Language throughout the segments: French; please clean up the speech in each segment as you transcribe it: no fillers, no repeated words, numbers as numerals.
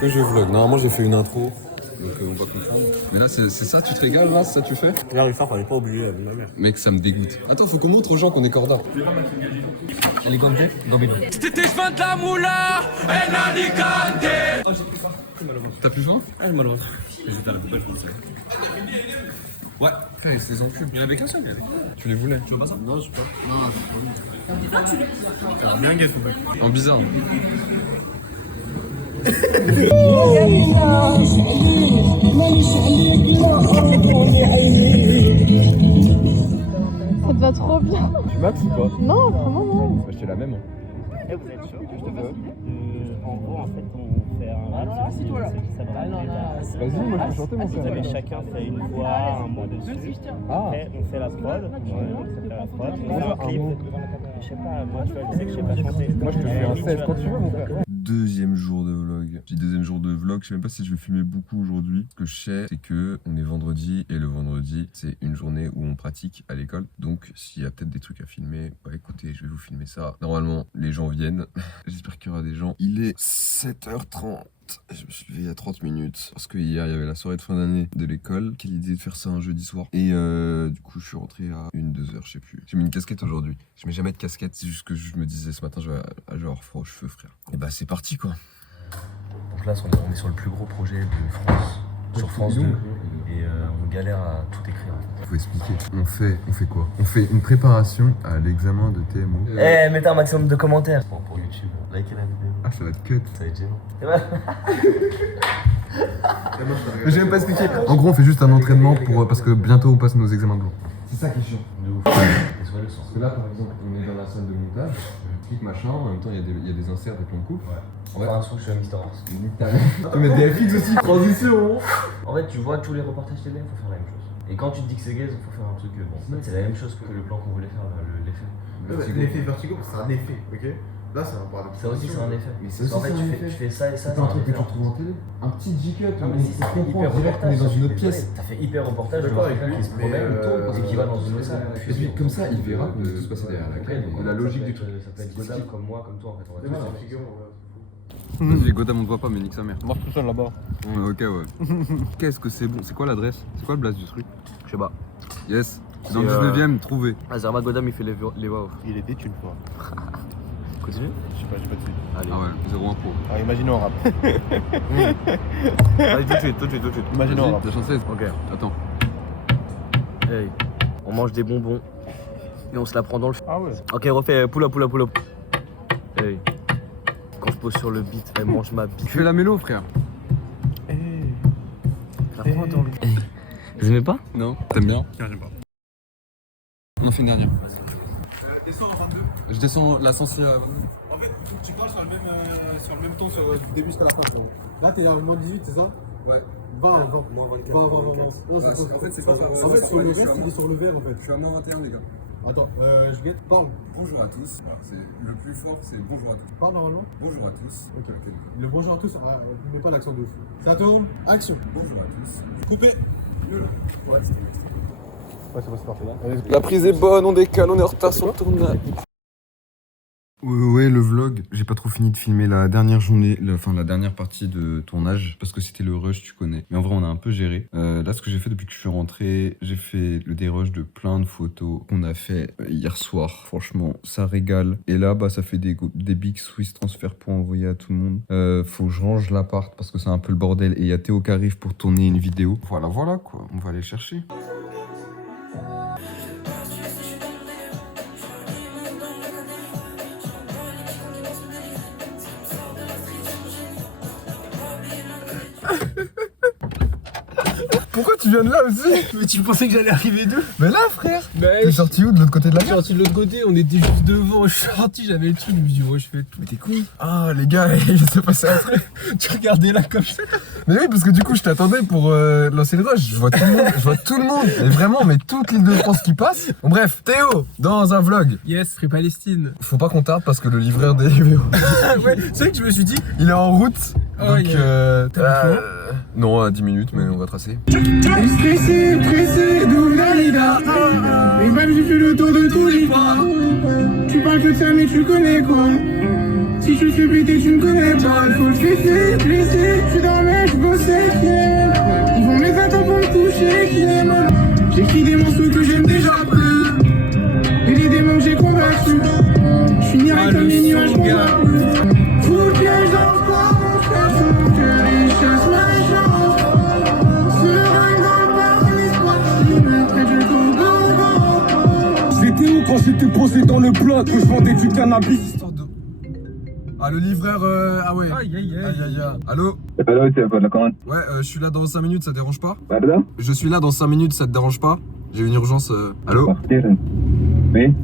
Que je vlog. Normalement, j'ai fait une intro. Donc on va comprendre. Mais là, c'est ça, tu te régales là, c'est ça que tu fais? Là, il on n'est pas obligé, ma mère. Mec, ça me dégoûte. Attends, faut qu'on montre aux gens qu'on est corda. Elle est gantée? Gambino. C'était fin de la moula, elle a dit canté. Oh, j'ai plus faim. T'as plus faim? Ah, j'ai mal au ventre. J'étais à la poubelle, je pensais. Ouais. Frère, c'est les enculés. Il y en avait qu'un seul, Tu les voulais? Tu veux pas ça? Non, je sais pas. Non, j'ai pas. Bien gay, En bizarre. Ça te va trop bien. Tu max ou pas? Non, vraiment non. Bah, j'étais la même. Eh, vous êtes chaud? En gros, en fait, on fait un Vas-y, moi je peux chanter mon frère. chacun fait une voix, un mot dessus. Après, on fait la prod. On fait la prod. On fait un clip. Je sais pas, moi, tu vois, je sais que je sais pas chanter. Moi je te fais un set quand tu veux, mon frère. Deuxième jour de vlog. Je dis deuxième jour de vlog, je sais même pas si je vais filmer beaucoup aujourd'hui. Ce que je sais, c'est que on est vendredi et le vendredi, c'est une journée où on pratique à l'école. Donc, s'il y a peut-être des trucs à filmer, bah écoutez, je vais vous filmer ça. Normalement, les gens viennent. J'espère qu'il y aura des gens. Il est 7h30. Je me suis levé il y a 30 minutes parce que hier il y avait la soirée de fin d'année de l'école. Quelle idée de faire ça un jeudi soir. Et du coup je suis rentré à 1-2 heures, je sais plus. J'ai mis une casquette aujourd'hui. Je mets jamais de casquette, c'est juste que je me disais ce matin je vais avoir froid aux cheveux, frère. Et bah c'est parti quoi. Donc là on est sur le plus gros projet de France, sur France 2, et on galère à tout écrire. Faut expliquer. On fait quoi? On fait une préparation à l'examen de TMO. Mettez un maximum de commentaires. Bon, pour YouTube, likez la vidéo. Ah ça va être cut. Ça va être gênant. J'ai même pas expliqué. En gros on fait juste un entraînement pour parce que bientôt on passe nos examens de jour. C'est ça qui est chiant. De ouf. Désolé le sens. Parce que là par exemple on est dans la salle de montage, clic machin, en même temps il y a des inserts avec l'on coupe. On va un son, je suis un Mister Horse. Tu mets des FX aussi, transition. En fait, tu vois tous les reportages télé, il faut faire la même chose. Et quand tu te dis que c'est gay, il faut faire un truc. Bon, c'est la même chose que le plan qu'on voulait faire, l'effet. L'effet vertigo, c'est un effet, ok? Là, c'est un paradoxe. Ça aussi, c'est un effet. Mais Parce qu'en fait, tu fais ça et ça. C'est un truc que tu retrouves en télé. Un petit J-cut, Non, mais si, ça fait hyper on est dans une autre pièce. Ça fait hyper reportage de D'accord voir avec quelqu'un lui, qui se mais, promène et qui va dans une autre salle. Et puis comme ça, il verra qu'on est tous passés derrière la clé. Et la logique du truc. Ça peut être Godam comme moi, comme toi en fait. On va tous faire figure, Vas-y, Godam, on te voit pas, mais nique sa mère. Marche tout seul là-bas. Ok, ouais. Qu'est-ce que c'est bon? C'est quoi l'adresse? C'est quoi le blast du truc? Je sais pas. Yes. C'est dans le C'est, 19ème, trouvé. Ah, Zerma Godam il fait les voix off. Il est têtu une fois. Continue. Je sais pas, j'ai pas de suite. Allez. Ah ouais, 0 pro. Alors, imaginons un rap. Allez, tout de suite. Imaginons un rap. La chanceuse. Ok. Attends. Hey. On mange des bonbons et on se la prend dans le. Ah ouais. Ok, refais pull up. Hey. Quand je pose sur le beat, elle mange ma bite. Tu fais la mélo, frère. La prends dans le. Vous aimez pas? Non. T'aimes bien? Non, j'aime pas. On en fait une dernière. Descends en 22. Je descends la sensi à 22. En fait, faut que tu parles sur le même temps, sur le début jusqu'à la fin. Là, t'es à moins 18, c'est ça? Ouais. 20. Non, c'est En fait, c'est pas ça. En fait, sur le reste, il est sur le vert, en fait. Je suis à moins 21, les gars. Attends, je guette, parle. Bonjour à tous. Voilà, le plus fort, c'est bonjour à tous. Parle normalement. Bonjour à tous. Ok. Le bonjour à tous, mets pas l'accent de fou. Ça tourne, action. Bonjour à tous. Coupé. Ouais, c'est parti. La prise est bonne, on décale, on est en retard sur le tournage. Ouais, le vlog. J'ai pas trop fini de filmer la dernière journée, la dernière partie de tournage, parce que c'était le rush, tu connais. Mais en vrai, on a un peu géré. Là, ce que j'ai fait depuis que je suis rentré, j'ai fait le dérush de plein de photos qu'on a fait hier soir. Franchement, ça régale. Et là, bah, ça fait des big Swiss transferts pour envoyer à tout le monde. Faut que je range l'appart parce que c'est un peu le bordel. Et il y a Théo qui arrive pour tourner une vidéo. Voilà, quoi. On va aller chercher. Pourquoi tu viens de là aussi? Mais tu pensais que j'allais arriver d'où? Mais là, frère! Bah, T'es sorti où? De l'autre côté de la je suis gare? sorti de l'autre côté, on était juste devant, je suis sorti, j'avais le truc, je me suis dit, ouais, je fais tout. Mais t'es con! Ah, les gars, il s'est passé un truc! Tu regardais là comme ça. Mais oui, parce que du coup, je t'attendais pour lancer les doigts. Je vois tout le monde. Et vraiment, mais toute l'île de France qui passe. Bon, bref, Théo, dans un vlog. Yes, Free Palestine. Faut pas qu'on tarde parce que le livreur des VO, Ouais, c'est vrai que je me suis dit, il est en route. Oh, Donc, T'as mis non, à 10 minutes, mais on va tracer. Pressé d'où Dalida. Et même j'ai fait le tour de tous les pas. Tu parles que de ça mais tu connais quoi. Si je suis pété, tu me connais pas. Il faut que je fais blessé. Je suis dans mes, je bossais. Ils vont mes attentes pour me toucher. Qui aime. J'écris des morceaux que j'aime déjà plus. Et les démons que j'ai combattus. Je finirai comme les nuages qu'on va. Tout piège dans le corps, mon frère. Que les chasses ma chance. Seringue dans le parc, l'espoir. Je me près du Congo. C'était où quand j'étais posé dans le bloc que je vendais du cannabis? Ah, le livreur, ah ouais. Aïe, aïe, aïe. Allô? Allô, c'est pas de la commande. Ouais, je suis là dans 5 minutes, ça te dérange pas? Pardon? Je suis là dans 5 minutes, ça te dérange pas? J'ai une urgence, allô? Partir. Oui?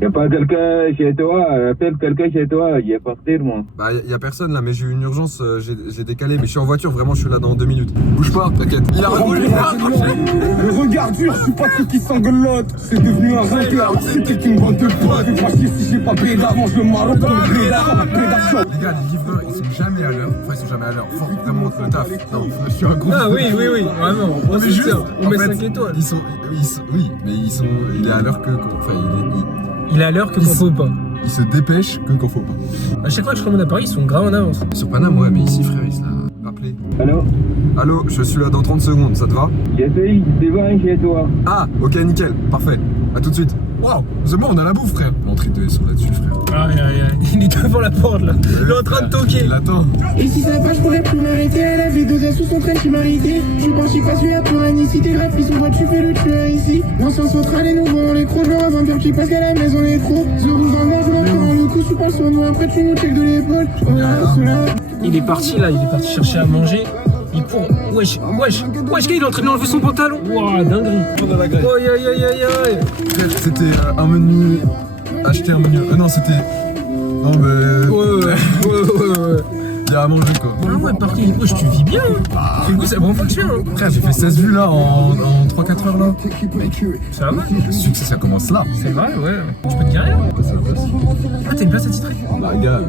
Y'a pas quelqu'un chez toi? Appelle quelqu'un chez toi, il est partir, moi. Bah, y a personne là, mais j'ai eu une urgence, j'ai décalé, mais je suis en voiture, vraiment, je suis là dans 2 minutes. Bouge pas, t'inquiète. Il a raccroché. Le regard dur, je suis pas ceux qui sanglotent. C'est devenu un rappeur, c'était une bande de potes. Fais pas chier si j'ai pas payé d'avant, je le maroc comme le blédard. Les gars, les livreurs, ils sont jamais à l'heure. Enfin, ils sont jamais à l'heure. Faut vraiment le taf. Non, je suis un gros. Ah oui, vraiment. On mais juste, on met 5 étoiles. Oui, mais il est à l'heure que. Enfin, Il est à l'heure que qu'on faut pas. il se dépêche que quand faut pas. À chaque fois que je commande à Paris, ils sont grave en avance. Sur Paname, ouais, mais ici, frère, il se l'a rappelé. Allô? Allô, je suis là dans 30 secondes, ça te va? Je suis devant chez toi. Ah, ok, nickel, parfait. À tout de suite. Waouh, c'est bon, on a la bouffe, frère. L'entrée de sont là-dessus, frère. Aïe, aïe, aïe. Il est devant la porte là. Il est en train de toquer. Il attend. Et si ça va, je pourrais plus m'arrêter. Elle avait 2 ans sous son train, je suis marité. Je pense que je suis pas celui-là pour un ici. T'es grave, on voit, tu fais le tueur ici. L'ancien sautera les nouveaux, on les crocs. Je leur avance un petit parce qu'à la maison, est trop. Je rouge un verre, je leur prends le coup. Je suis pas sur nous, après tu nous check de l'épaule. Oh là, cela. Il est parti là, il est parti chercher à manger. Il court. Wesh, il est en train d'enlever son pantalon. Wouah, dinguerie. Aïe, aïe, aïe, aïe, aïe. C'était un menu. Acheter un menu. Non, c'était. Non, mais. Ouais. Il y a à manger quoi. Ah ouais, par contre, wesh, tu vis bien. Du coup, ça bon fonctionne. Frère, j'ai fait 16 vues là en 3-4 heures là. Ça va. Le succès, ça commence là. C'est vrai, ouais. Tu peux te garer là? Ah, t'as une place attitrée? Bah, gars,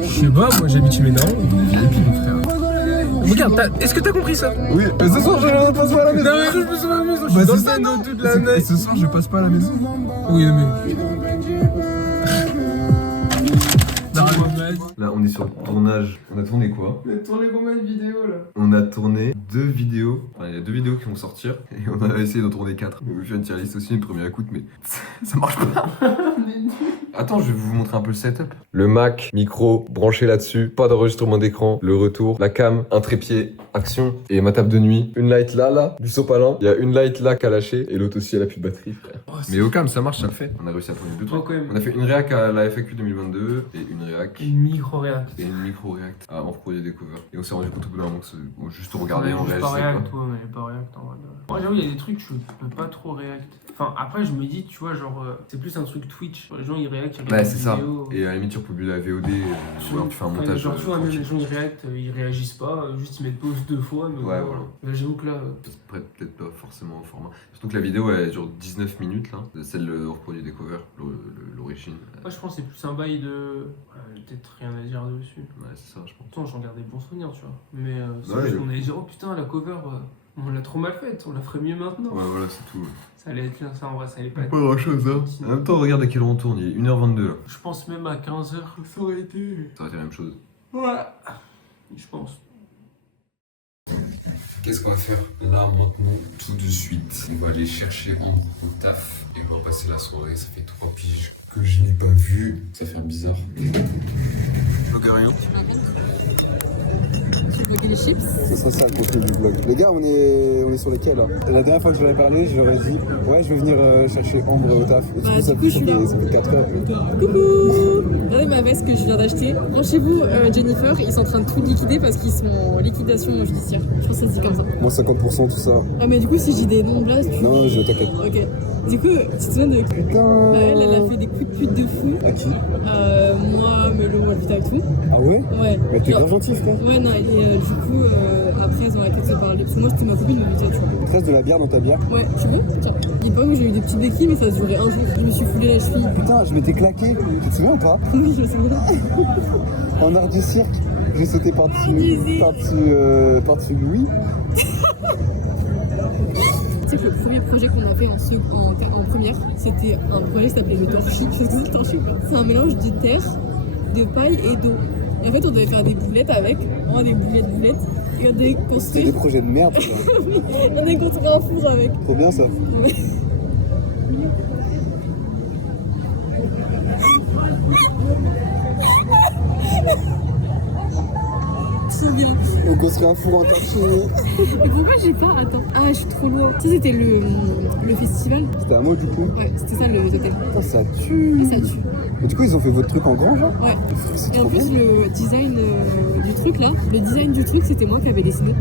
Je sais pas, moi j'habite chez mes darons. VIP, mon frère. Regarde, est-ce que t'as compris ça? Oui, mais ce soir, je passe pas à la maison. Non, mais je me souviens à la maison, je Bah, suis dans le c'est ça, bain non. toute la nuit. Ce soir, je passe pas à la maison. Oui, mais. Là, on est sur le tournage. On a tourné quoi? On a tourné combien de vidéos là? On a tourné 2 vidéos. Enfin, il y a 2 vidéos qui vont sortir. Et on a essayé d'en tourner 4. Je vais faire une tier list aussi, une première écoute, mais ça marche pas. Attends, je vais vous montrer un peu le setup. Le Mac, micro, branché là-dessus. Pas d'enregistrement d'écran. Le retour, la cam, un trépied, action. Et ma table de nuit. Une light là, du sopalin. Il y a une light là qu'à lâcher. Et l'autre aussi, elle a plus de batterie, frère. Oh, mais au calme, ça marche, ça le fait. On a réussi à tourner 2 trucs. On a fait une réac à la FAQ 2022 et une réac. Une micro-react. Et une micro-react à en produit découvert. Et on s'est rendu compte au bout d'un moment que c'est juste regarder, on réagissait pas quoi. react, toi, mais pas react en vrai. Moi, j'avoue, il y a des trucs, je peux pas trop react. Enfin, après, je me dis, tu vois, genre, c'est plus un truc Twitch. Les gens, ils react, ils regardent Ouais, c'est ça. vidéos. Et à la limite, tu republies la VOD, ou alors tu fais un montage. Genre, tu vois, même les gens, ils react, ils réagissent pas, juste ils mettent pause 2 fois. Mais ouais, voilà. Là, j'avoue que là. Peut-être pas forcément au format. Surtout que la vidéo, elle dure 19 minutes, là. Celle de reproduit découvert, l'origine. Moi, je pense que c'est plus un bail de. Peut-être rien à dire dessus. Ouais, c'est ça, je pense. Pourtant, j'en garde des bons souvenirs, tu vois. Mais c'est Ouais, juste qu'on allait dire, oh putain, la cover, on l'a trop mal faite, on la ferait mieux maintenant. Ouais, voilà, c'est tout. Ça allait être là, ça en vrai, ça allait pas être. Pas grand chose, hein. En même temps, regarde à quelle heure on tourne, il est 1h22 là. Je pense même à 15h, ça aurait été. Ça aurait été la même chose. Ouais. Je pense. Qu'est-ce qu'on va faire là maintenant tout de suite? On va aller chercher Ambre au taf et on va passer la soirée. Ça fait 3 piges que je n'ai pas vu. Ça fait bizarre. Bloguerien. Tu veux des chips? Ce serait ça le contenu du vlog. Les gars, on est sur lesquels là? La dernière fois que je leur ai parlé, je leur ai dit ouais, je vais venir chercher Ambre au taf. Et du coup, ça fait 4 heures. Coucou! Regardez ma veste que je viens d'acheter. Branchez-vous, Jennifer, ils sont en train de tout liquider parce qu'ils sont en liquidation judiciaire. Je pense que ça se dit comme ça. Moins 50%, tout ça. Ah, mais du coup, si j'ai des noms là, tu. Non, je t'inquiète. Ok. Du coup, tu te souviens de. Putain! Elle a fait des coups de pute de fou. À qui? Moi, Melo, Alvita et tout. Ah ouais? Ouais. Mais t'es grave gentil, frère. Ouais, non, et du coup, après, ils ont arrêté de se parler. Parce que moi, c'était ma copine, mais tu vois. Il te reste de la bière dans ta bière? Ouais, je suis bon. Tiens. Il paraît que j'ai eu des petits béquilles, mais ça a duré un jour. Je me suis foulé la cheville. Putain, je m'étais claqué. Tu te souviens ou pas? Oui, je sais pas. En art du cirque, j'ai sauté par-dessus Louis. Tu sais que le premier projet qu'on a fait en première, c'était un projet qui s'appelait le torchis. C'est un mélange de terre, de paille et d'eau. Et en fait, on devait faire des boulettes avec, vraiment des boulettes. Et on devait C'est construire. des projets de merde, ça. Oui, on devait construire un four avec. Trop bien ça. Oui. Trop bien. On construit un four en torchis. Et pourquoi j'ai pas. Attends. Ah, je suis trop loin. Ça, c'était le festival. C'était un mot du coup. Ouais, c'était ça le hôtel. Putain, ça tue. Et ça tue. Et du coup, ils ont fait votre truc en grand, genre? Ouais. C'est Et en trop plus, bien. le design du truc là, c'était moi qui avais dessiné.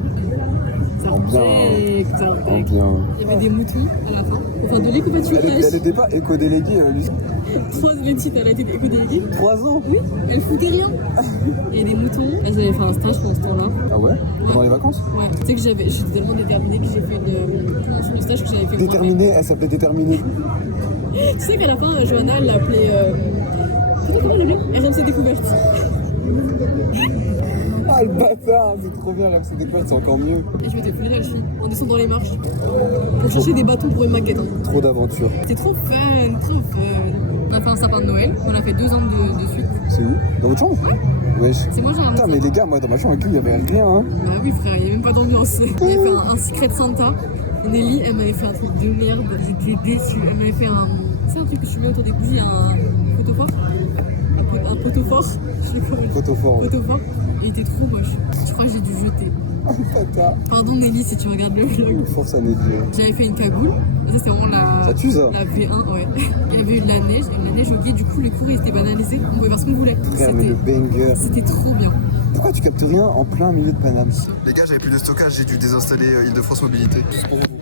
Ça En bien. En bien. Il y avait des moutons à la fin. Enfin, de l'éco-pâturage. Elle était pas éco-déléguée, Lucie. 3 études, elle a été éco-déléguée. 3 ans? Oui, elle foutait rien. Il y a des moutons. Elles avaient fait un stage pendant ce temps-là. Ah ouais? Pendant les vacances? Ouais. Tu sais que j'étais tellement déterminée que j'ai fait une convention de stage que j'avais fait. Déterminée, elle s'appelait Déterminée. Tu sais qu'à la fin, Johanna, elle l'appelait. Comment elle l'appelait? RMC Découverte. Ah le bâtard, c'est trop bien, RMC Découverte, c'est encore mieux. Et je m'étais foulée la cheville en descendant les marches pour chercher des bâtons pour une maquette. Hein. Trop d'aventure. C'était trop fun, trop fun. On a fait un sapin de Noël, on a fait 2 ans de suite. C'est où? Dans votre chambre? Ouais. Wesh. C'est moi, j'ai ramené. Putain, mais les gars, moi dans ma chambre avec lui, il y avait rien, hein. Bah oui, frère, il n'y avait même pas d'ambiance. On avait fait un Secret Santa. Nelly, elle m'avait fait un truc de merde. J'étais déçue. Elle m'avait fait un. C'est un truc que tu mets autour des bougies, un photophore. Un poteau-fort. Je sais pas comment. Photophore. Poteau-fort. Et il était trop moche. Je crois que j'ai dû jeter. Bâtard. Pardon Nelly si tu regardes le vlog. Force à mes dieux. J'avais fait une cagoule. Et ça, c'était vraiment la. Ça tue ça. La V1, ouais. Il y avait eu de la neige. Et la neige, ok, du coup, les cours ils étaient banalisés. On pouvait faire ce qu'on voulait. Frère, mais le banger. C'était trop bien. Pourquoi tu captes rien en plein milieu de Paname? Les gars, j'avais plus de stockage, j'ai dû désinstaller Île-de-France Mobilité.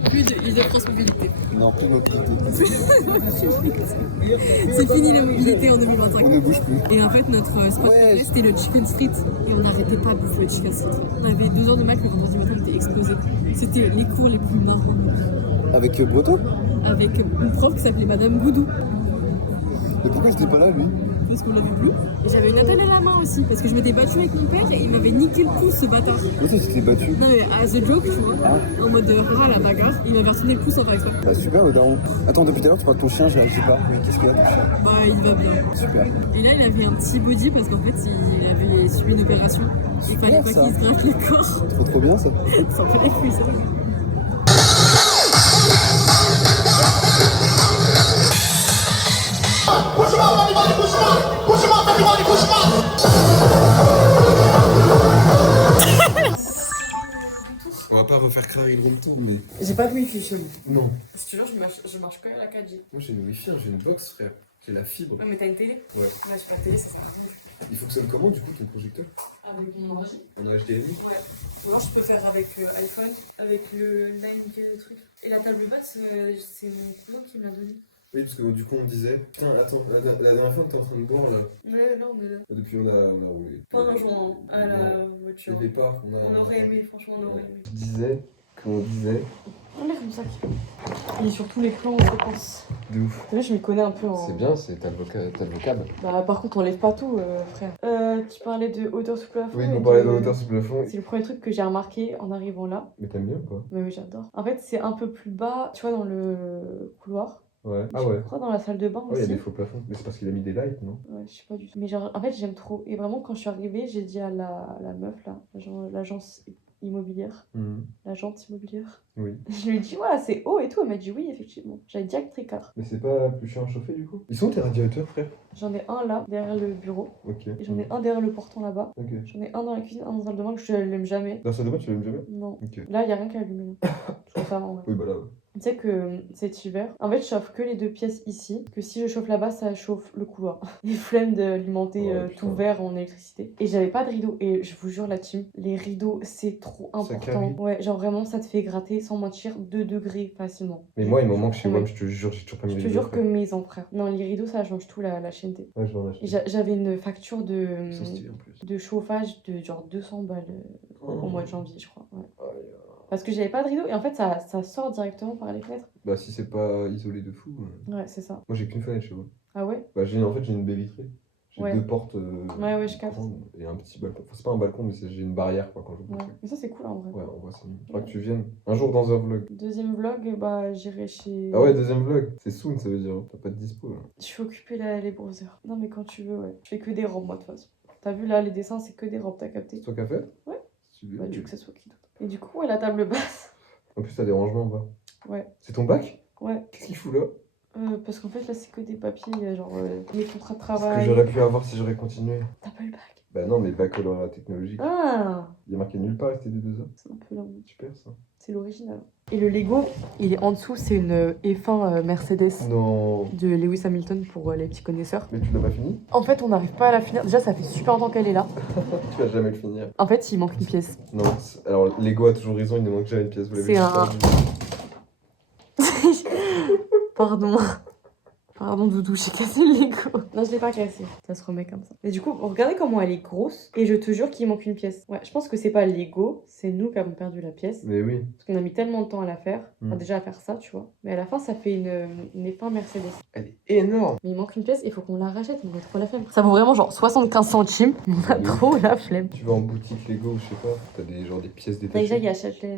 Plus d'Île-de-France Mobilité. Non, plus de mobilité. C'est fini la mobilité en 2025. On ne bouge plus. Et en fait, notre spot préféré, c'était le Chicken Street. Et on n'arrêtait pas de bouffer le Chicken Street. On avait 2 heures de maths, le vendredi matin, on était explosé. C'était les cours les plus marrants. Avec Breton? Avec une prof qui s'appelait Madame Goudou. Mais pourquoi j'étais pas là, lui? Parce qu'on l'avait plus. Et j'avais une appel à la main aussi, parce que je m'étais battue avec mon père et il m'avait niqué le pouce, ce bâtard. Comment ça, tu t'es battu? Non mais as a joke, tu vois, en mode la bagarre, il m'avait retourné le pouce en faire exprès. Bah super, le daron. Attends, depuis tout à l'heure, tu parles de ton chien, je réagis pas. Mais qu'est-ce qu'il a, ton chien? Bah il va bien. Super. Et là il avait un petit body parce qu'en fait il avait subi une opération. Il fallait pas ça. qu'il se gratte le corps. Trop bien ça. Ça en fait les couilles ça. On va pas refaire Clary le room tour, mais. J'ai pas de wifi chez moi. Non. Si tu veux, je marche que à la 4G. Moi j'ai une wifi, j'ai une box, frère. J'ai la fibre. Ouais mais t'as une télé? Ouais. Ouais j'ai pas de télé, c'est ça. Il fonctionne comment du coup ton projecteur? Avec mon ordi. En HDMI? Ouais. Moi je peux faire avec iPhone, avec le Line le truc. Et la table basse, c'est mon cousin qui me l'a donné. Oui, parce que du coup on disait. Putain, attends, la dernière fois t'es en train de boire là. Ouais, là on est là. Depuis on a roulé. Pas un jour à la voiture. Il y avait pas, On aurait aimé, franchement on aurait aimé. Je disais qu'on disait. On est comme ça. Il est sur tous les plans, je pense. De ouf. Tu vois, je m'y connais un peu en. C'est bien, t'as le vocable. Bah, par contre, on lève pas tout, frère. Tu parlais de hauteur sous plafond. Oui, on parlait de hauteur sous plafond. C'est le premier truc que j'ai remarqué en arrivant là. Mais t'aimes bien ou pas? Mais oui, j'adore. En fait, c'est un peu plus bas, tu vois, dans le couloir. Ouais. Ah ouais. Je crois dans la salle de bain Ouais, aussi. il y a des faux plafonds. Mais c'est parce qu'il a mis des lights, non? Ouais, je sais pas du tout. Mais genre, en fait, j'aime trop. Et vraiment, quand je suis arrivée, j'ai dit à la meuf, là, l'agence immobilière. L'agente immobilière. Oui. Je lui ai dit, ouais, c'est haut et tout. Elle m'a dit, oui, effectivement. J'avais direct très 4. Mais c'est pas plus cher à chauffer du coup? Ils sont tes radiateurs, frère? J'en ai un là, derrière le bureau. Ok. Et j'en ai un derrière le portant là-bas. Ok. J'en ai un dans la cuisine, un dans la salle de bain que je l'aime jamais. Dans la salle de bain, tu l'aimes jamais? Non. Ok. Là, il n'y a rien qu'à allumer. Je trouve ça vraiment. Oui, bah là. Tu sais que cet hiver, en fait, je chauffe que les 2 pièces ici. Que si je chauffe là-bas, ça chauffe le couloir. Les flemmes d'alimenter tout vert en électricité. Et j'avais pas de rideau. Et je vous jure, la team, les rideaux, c'est trop important. Ouais, genre vraiment, ça te fait gratter sans mentir 2 degrés facilement. Mais moi, il me manque chez WAM, je te jure, j'ai toujours pas mis Je les te rideaux. jure que maison, frère. Non, les rideaux, ça change tout la chaîneté. Ouais, je vais en acheter. J'avais une facture Ils sont stylés en plus. de chauffage de genre 200 balles au mois de janvier, je crois. Ouais. Aïe. Parce que j'avais pas de rideau et en fait ça sort directement par les fenêtres. Bah, si c'est pas isolé de fou. Ouais, c'est ça. Moi, j'ai qu'une fenêtre chez moi. Ah ouais? Bah, en fait, j'ai une baie vitrée. J'ai Ouais. 2 portes. Ouais, je capte. grandes et un petit balcon. Enfin, c'est pas un balcon, mais j'ai une barrière quoi quand je Ouais. Mais ça, c'est cool en vrai. Ouais, en vrai, c'est mieux. Faudra que tu viennes un jour dans un vlog. Deuxième vlog, bah j'irai chez. Ah ouais, deuxième vlog. C'est soon, ça veut dire. T'as pas de dispo là. Je suis occupée là, les browsers. Non, mais quand tu veux, ouais. Je fais que des robes, moi, de toute façon. T'as vu là, les dessins, c'est que des robes, t'as capté? C'est toi qui as fait? Ouais. Stylé. Bah, tu veux que ça soit qui d'autre? Et du coup, ouais, la table basse. En plus, t'as des rangements en bas. Ouais. C'est ton bac? Ouais. Qu'est-ce qu'il fout là? Parce qu'en fait, là, c'est que des papiers, genre mes contrats de Ce que travail. j'aurais pu avoir si j'aurais continué. T'as pas le bac? Bah non, mais baccalauréat technologique. Ah! Il y a marqué nulle part STD2A. C'est un peu long. Super ça. C'est l'original. Et le Lego, il est en dessous, c'est une F1 Mercedes Non. de Lewis Hamilton pour les petits connaisseurs. Mais tu l'as pas fini? En fait, on n'arrive pas à la finir. Déjà, ça fait super longtemps qu'elle est là. Tu vas jamais le finir. En fait, il manque une pièce. Non, alors Lego a toujours raison, il ne manque jamais une pièce. Vous l'avez C'est vu, un- ça, Pardon. Pardon, Doudou, j'ai cassé le Lego. Non, je l'ai pas cassé. Ça se remet comme ça. Et du coup, regardez comment elle est grosse. Et je te jure qu'il manque une pièce. Ouais, je pense que c'est pas Lego, c'est nous qui avons perdu la pièce. Mais oui. Parce qu'on a mis tellement de temps à la faire. Enfin, Mm. déjà à faire ça, tu vois. Mais à la fin, ça fait une F1 Mercedes. Elle est énorme. Mais il manque une pièce, il faut qu'on la rachète. On a trop la flemme. Ça vaut vraiment genre 75 centimes. On a Oui. trop la flemme. Tu vas en boutique Lego ou je sais pas, t'as des pièces T'as détachées. déjà, il achète les.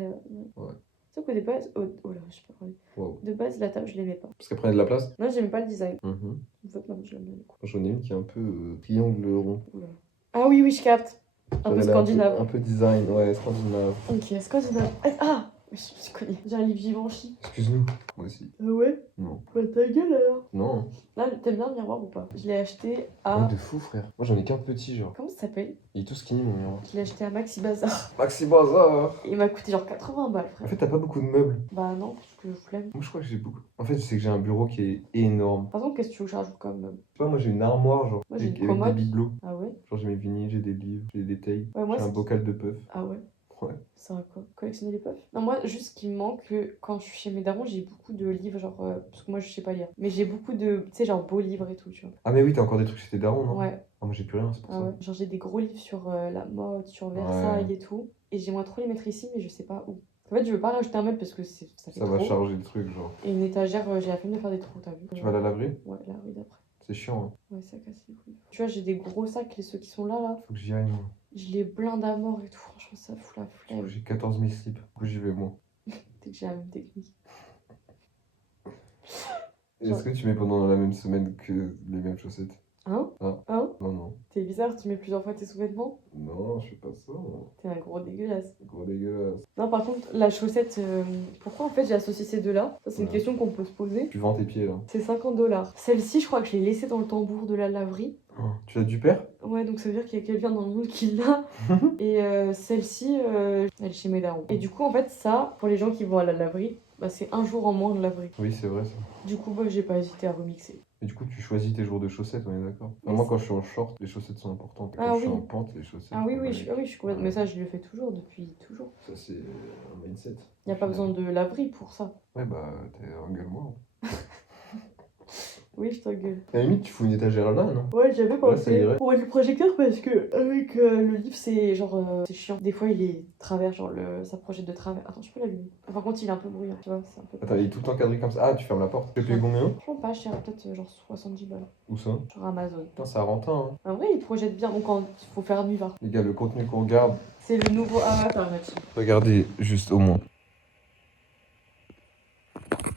Ouais. Tu sais que de base. Oh là, je sais pas parler. Wow. De base, la table, je l'aimais pas. Parce qu'elle prenait de la place. Non, j'aimais pas le design. Mhm. En fait, non, je l'aime bien du coup. J'en ai une qui est un peu triangle rond. Oula. Ah oui, oui, je capte. Un peu Elle est scandinave. Un peu design, ouais, scandinave. Ok, scandinave. Ah, je me suis connue. J'ai un livre Givenchy. Excuse-nous. Moi aussi. Ah ouais? Non. Bah ta gueule alors. Non. Là, t'aimes bien le miroir ou pas? Je l'ai acheté à. Oh, de fou, frère. Moi, j'en ai qu'un petit, genre. Comment ça s'appelle? Il est tout skinny, mon miroir. Je l'ai acheté à Maxi Bazar. Maxi Bazar. Il m'a coûté genre 80 balles, En frère. fait, t'as pas beaucoup de meubles. Bah non, parce que flemme. Moi, je crois que j'ai beaucoup. En fait, je sais que j'ai un bureau qui est énorme. Par exemple, qu'est-ce que tu veux que je rajoute comme meuble? Tu vois, moi, j'ai une armoire, genre, Moi, j'ai une avec commode. des bibelots. Ah ouais? Genre, j'ai mes vinyles, j'ai des livres, j'ai des tailles. Ouais, moi, J'ai un c'est- bocal de puff. Ah ouais? Ouais. Ça va quoi? Collectionner les puffs? Non, moi, juste ce qui me manque, que quand je suis chez mes darons, j'ai beaucoup de livres, genre. Parce que moi, je sais pas lire. Mais j'ai beaucoup de. Tu sais, genre beaux livres et tout, tu vois. Ah, mais oui, t'as encore des trucs chez tes darons, non? Ouais. Ah, moi, j'ai plus rien, c'est pour Ah ça. ouais. Genre, j'ai des gros livres sur la mode, sur Versailles et tout. Et j'aimerais trop les mettre ici, mais je sais pas où. En fait, je veux pas rajouter un meuble parce que ça fait Ça va trop. charger le truc, genre. Et une étagère, j'ai la flemme de faire des trous, t'as vu? Tu vas à la laverie? Ouais, la rue d'après. C'est chiant, hein. Ouais, ça casse les couilles. Tu vois, j'ai des gros sacs, ceux qui sont là. Faut que j'y aille, moi. Je les blinde à mort et tout. Franchement, ça fout la flemme. J'ai 14 000 slips. Du coup, j'y vais, moi. Dès que j'ai la même technique. Est-ce que tu mets pendant la même semaine que les mêmes chaussettes? Hein? Ah. Hein? Non, non. T'es bizarre, tu mets plusieurs fois tes sous-vêtements? Non, je fais pas ça. T'es un gros dégueulasse. Gros dégueulasse. Non, par contre, la chaussette, pourquoi en fait j'ai associé ces deux-là? Ça, c'est une Ouais. question qu'on peut se poser. Tu vends tes pieds, là. C'est 50 $. Celle-ci, je crois que je l'ai laissée dans le tambour de la laverie. Oh, tu l'as du père? Ouais, donc ça veut dire qu'il y a quelqu'un dans le monde qui l'a. Et celle-ci, elle est chez mes darons. Et du coup, en fait, ça, pour les gens qui vont à la laverie, bah, c'est un jour en moins de laverie. Oui, c'est vrai, ça. Du coup, bah, j'ai pas hésité à remixer. Et du coup, tu choisis tes jours de chaussettes, on est d'accord? Enfin, Mais moi, c'est- quand je suis en short, les chaussettes sont importantes. Et quand Ah je suis oui. en pente, les chaussettes. Ah oui, je oui, peux je, pas ah oui, je suis complètement. Ouais. Mais ça, je le fais toujours, depuis toujours. Ça, c'est un mindset. Y a pas besoin de laverie pour ça. Ouais, bah, t'es un gueule-moi. Oui, je t'engueule. À la limite, tu fous une étagère là, non? Ouais, j'avais Ouais, ça pensé irait. pour mettre le projecteur parce que avec le livre, c'est genre c'est chiant. Des fois, il est travers, genre ça projette de travers. Attends, je peux l'allumer. Par contre, il est un peu bruyant, tu vois, c'est un peu. Attends, il est tout le temps cadré comme ça. Ah, tu fermes la porte. Tu payes combien? Franchement, pas cher, peut-être genre 70 balles. Où ça? Sur Amazon. Putain, ça rentable, hein. En vrai, il projette bien, donc quand il faut faire nuit, va. Les gars, le contenu qu'on regarde, C'est le nouveau Avatar, Mathieu. regardez juste au moins.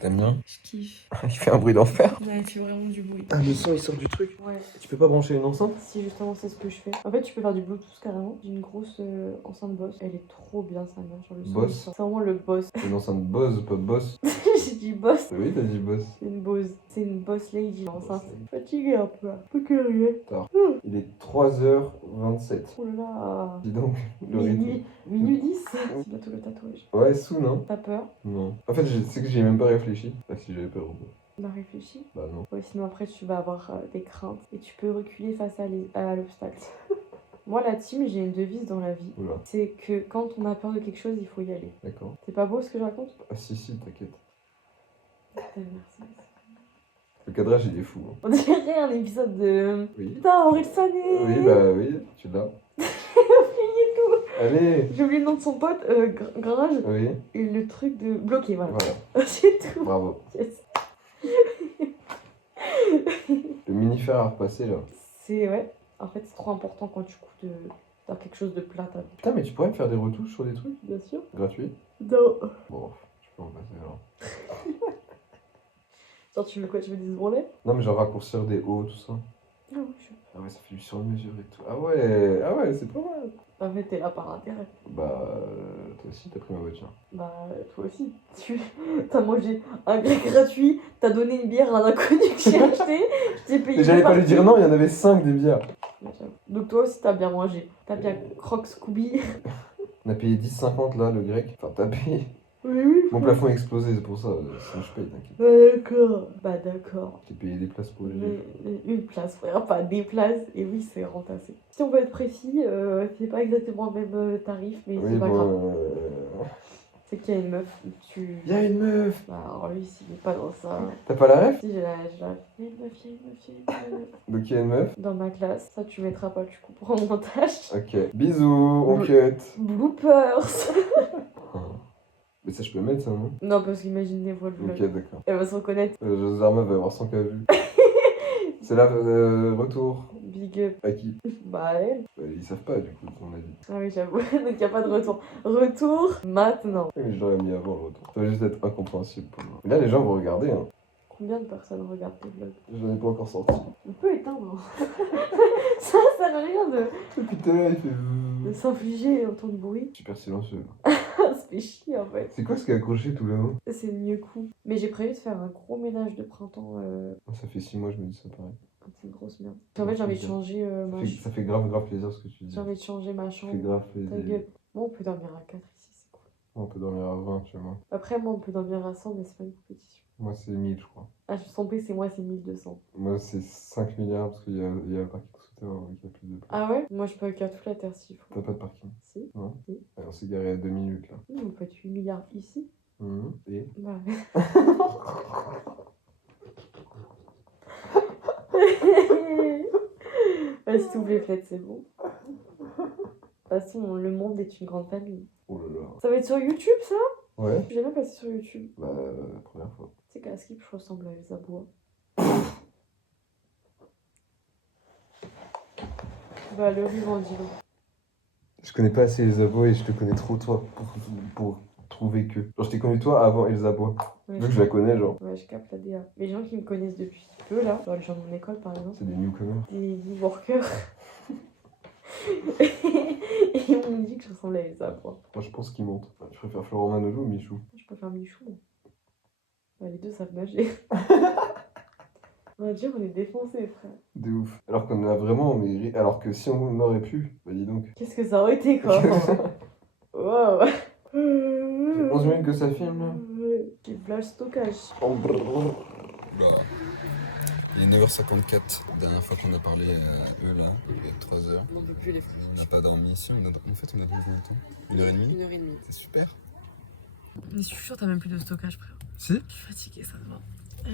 T'aimes bien? Je kiffe. Il fait un bruit d'enfer. Ouais, il fait vraiment du bruit. Ah, le son il sort du truc. Ouais. Tu peux pas brancher une enceinte? Si, justement, c'est ce que je fais. En fait, tu peux faire du Bluetooth carrément. J'ai une grosse enceinte Boss. Elle est trop bien, sa mère. Genre le son, Boss. il sort. C'est vraiment le Boss. Une enceinte Bose, pas Boss. J'ai dit Boss. Oui, t'as dit Boss. C'est une Bose. C'est une Boss Lady enceinte. Fatiguée un peu. Un peu curieux. Tard. Il est 3h27. Oh là là. Dis donc, le rythme. Minuit 10. C'est bientôt le tatouage. Ouais, sous, non? T'as peur? Non. En fait, c'est que j'y ai même pas réfléchi. Enfin, si j'avais peur. On a réfléchi. Bah non. Ouais, sinon après tu vas avoir des craintes. Et tu peux reculer face à l'obstacle. Moi, la team, j'ai une devise dans la vie. Oula. C'est que quand on a peur de quelque chose, il faut y aller. D'accord. C'est pas beau ce que je raconte? Ah si, si, t'inquiète. Merci. Le cadrage, il est fou. Hein. On dirait un épisode de... Oui. Putain, Orelsan et... Oui, bah oui, tu l'as. oublié tout. Allez. J'ai oublié le nom de son pote, Gringe. Oui. Et le truc de... Bloqué, voilà. Voilà. C'est tout. Bravo. Yes. Le mini-fer à repasser, là. C'est, ouais, en fait, c'est trop important quand tu coupes dans quelque chose de plat. Putain, mais tu pourrais me faire des retouches sur des trucs Bien sûr. gratuits? Non. Bon, je peux en passer alors. Genre, tu veux quoi? Tu veux des ourlets? Non, mais genre raccourcir des hauts, tout ça. Ah oui, Ah ouais, ça fait du sur-mesure et tout. Ah ouais, c'est pas mal. En fait, t'es là par intérêt. Bah, toi aussi, t'as pris ma voiture. Bah, toi aussi. T'as mangé un grec gratuit, t'as donné une bière à un inconnu que j'ai acheté, je t'ai payé. Et j'allais pas lui dire non, il y en avait 5 des bières. Donc toi aussi, t'as bien mangé. T'as bien croque Scooby. On a payé 10,50 là, le grec. Enfin, t'as payé. Oui. Mon plafond est explosé, c'est pour ça. Sinon, je paye, t'inquiète. D'accord. Bah, d'accord. J'ai payé des places pour les Mais une place, frère, pas des places. Et oui, c'est rentassé. Si on veut être précis, c'est pas exactement le même tarif, mais Oui, c'est pas grave. bon. C'est qu'il y a une meuf. Il y a une meuf. Bah, alors lui, s'il est pas dans ça. T'as pas la ref? Si, j'ai la. Il y a une meuf, il y a une meuf, il y a une meuf. Donc il y a une meuf. Dans ma classe, ça tu mettras pas, tu couperas au montage. Ok. Bisous, on cut. Bloopers. Mais ça, je peux mettre ça, non? Non, parce qu'imagine les voix de vlog. Ok, d'accord. Elle va se reconnaître. Josarma va avoir 100K vues. C'est là, retour. Big up. À qui? Bah, elle. Ils savent pas, du coup, on a dit. Ah oui, j'avoue. Donc y a pas de retour. Retour maintenant. Oui, mais je l'aurais mis avant le retour. Ça va juste être incompréhensible pour moi. Mais là, les gens vont regarder, hein. Combien de personnes regardent tes vlogs? J'en ai pas encore sorti. On peut éteindre. Ça sert à rien Depuis tout à l'heure, il fait. de s'infliger autant de bruit. Super silencieux. Ça fait chier en fait. C'est quoi ce qui est accroché tout là-haut? C'est le mieux coup. Mais j'ai prévu de faire un gros ménage de printemps. Ça fait 6 mois, je me dis ça pareil. C'est une grosse merde. En fait, j'ai envie de changer ma Ça fait grave plaisir ce que tu dis. J'ai envie de changer ma Ça chambre. fait grave plaisir. Ta gueule. Moi, on peut dormir à 4 ici, c'est cool. On peut dormir à 20 actuellement. Après, moi, on peut dormir à 100, mais c'est pas une compétition. Moi, c'est 1000, je crois. Ah, je suis son PC, moi, c'est 1200. Moi, c'est 5 milliards parce qu'il y a le parking souterrain donc il y a plus de place. Ah ouais? Moi, je peux accueillir toute la terre s'il faut. T'as pas de parking? Si. Non? Si. Alors, on s'est garé à 2 minutes là. On peut être 8 milliards ici. Et Bah. Vas-y, t'ouvres les fenêtres, c'est bon. De toute façon, le monde est une grande famille. Oh là là. Ça va être sur YouTube, ça? Ouais. J'ai jamais passé sur YouTube. Bah, première fois. Tu sais qu'à Skip, je ressemble à Elsa Bois. Bah, le ruban, dis-le. Je connais pas assez Elsa Bois et je te connais trop toi pour trouver que. Genre, je t'ai connu toi avant Elsa Bois. Ouais, Vu que je la connais, genre. Ouais, je capte la DA. Les gens qui me connaissent depuis peu, là, genre les gens de mon école, par exemple, C'est des newcomers. des new workers. Et on me dit que je ressemble à Elsa Bois. Moi, je pense qu'ils montent. Je préfère Florent Manolo ou Michou. Je préfère Michou. Ouais, les deux savent nager. On va dire on est défoncés, frère. De ouf. Alors qu'on a vraiment. Mais... Alors que si on aurait pu, bah dis donc. Qu'est-ce que ça aurait été, quoi. Wow. 11 minutes que ça filme là. J'ai flash stockage. Bah, il est 9h54. La dernière fois qu'on a parlé à eux là, il est 3h. On n'en peut plus les frères. On n'a pas dormi ici, en fait on a dormi combien de temps? 1h30? 1h30. C'est super. Mais je suis sûre, t'as même plus de stockage, frère. Si? Je suis fatiguée, ça se voit.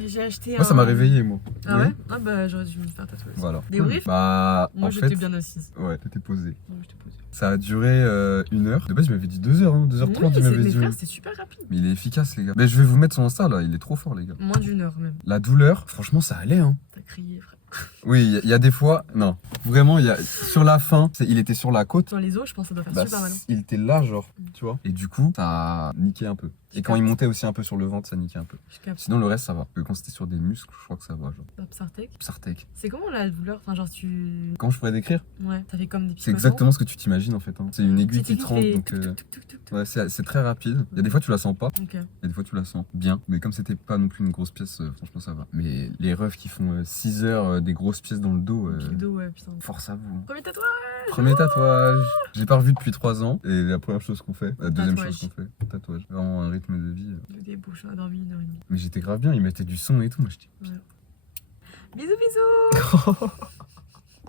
J'ai acheté Moi, ça m'a réveillé, moi. Ah Oui. ouais? Ah bah j'aurais dû me faire tatouer. Voilà. Débrief? Bah, Moi en j'étais fait, bien assise. Ouais, t'étais posé. Moi j'étais posée. Ça a duré 1 heure. De base, il m'avait dit 2 heures, hein. 2h30, Oui, il m'avait mais dit. frère, c'était super rapide. Mais il est efficace, les gars. Mais je vais vous mettre son Insta là, il est trop fort, les gars. Moins d'une heure même. La douleur, franchement, ça allait, hein. T'as crié, frère. Oui, il y a des fois. Non, vraiment, sur la fin, il était sur la côte. Dans les os, je pense que ça doit faire Bah, super mal. il était là, genre, tu vois. Et du coup, ça a niqué un peu. Et quand il montait aussi un peu sur le ventre, ça niquait un peu. Je capte. Sinon, le reste, ça va. Parce que quand c'était sur des muscles, je crois que ça va, genre. Psartec. Psartec. C'est comment la douleur? Enfin, genre tu. Comment je pourrais décrire? Ouais, ça fait comme des petits C'est exactement ce que tu t'imagines en fait. Hein. C'est une aiguille qui te rentre, donc ouais, c'est très rapide. Il y a des fois tu la sens pas, Ok. il y a des fois tu la sens bien. Mais comme c'était pas non plus une grosse pièce, franchement ça va. Mais les refs qui font 6 heures des grosses pièces dans le dos, Le dos, ouais, putain. force à vous. Hein. Premier tatouage! Premier tatouage. J'ai pas revu depuis 3 ans et la première chose qu'on fait, la deuxième Tatouage. chose qu'on fait, tatouage. Vraiment un rythme de vie. Le débouche, on a dormi 1h30. Mais j'étais grave bien, ils mettaient du son et tout. Moi j'étais. Ouais. Bisous, bisous!